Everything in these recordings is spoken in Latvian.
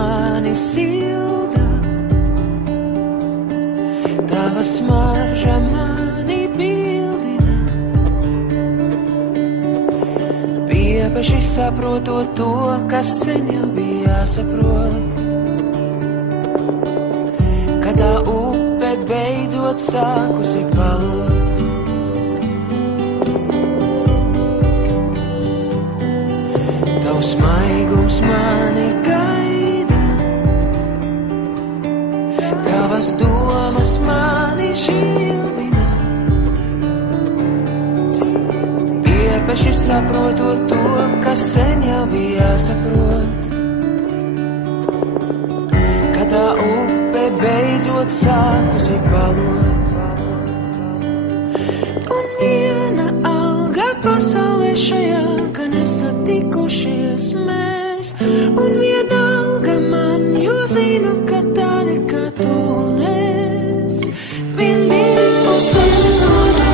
mani silda, tava smarža mani pildina. Piepeši saprotot to, kas sen jau bija jāsaprot, ka tā upe beidzot sākusi palot. Tavs maigums mani gaida, tavas domas mani žilbina. Piepeši saprotot to, kas sen jau bija jāsaprot, ka tā upe beidzot sākusi palot. Un viena alga pasaulē šajā, ka nesatikušies mēs. Un viena alga man, jo zinu, ka tādi kā tu un es vien divi un sevi sodēs.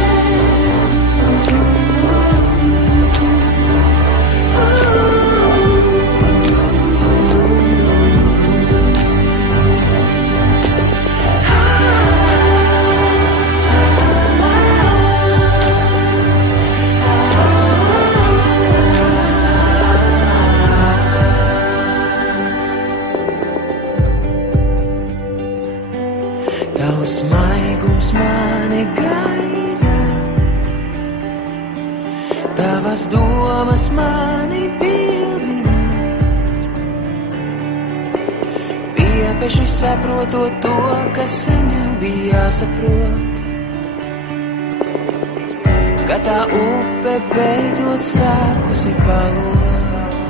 Tavs maigums mani gaida, tavas domas mani pildina. Piepeši saprotot to, kas sen jau bija jāsaprot, ka tā upe beidzot sākusi palot.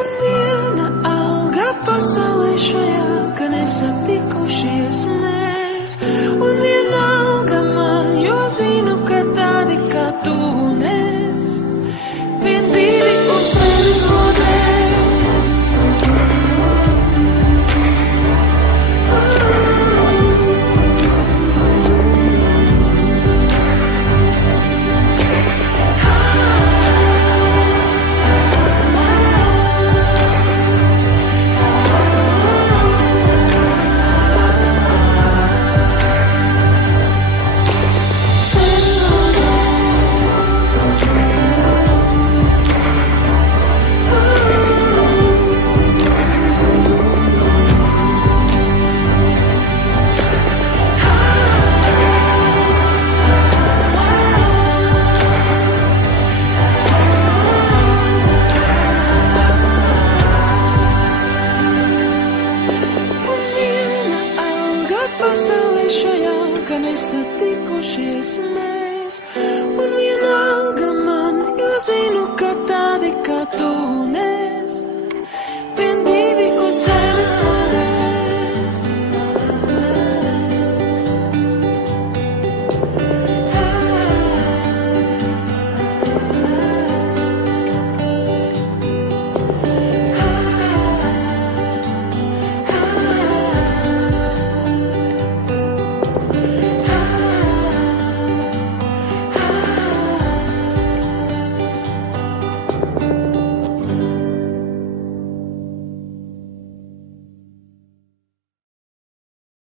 Un viena alga pasaulē šajā, ka nesatikušies mēs. Un vienalga man, jo zinu, ka tādi kā tu un es vien divi un sevi sodēs. Pasaulē šajā, ka nesatikušies mēs. Un vienalga man, jo zinu, ka tādi kā tu un es vien divi uz zemes.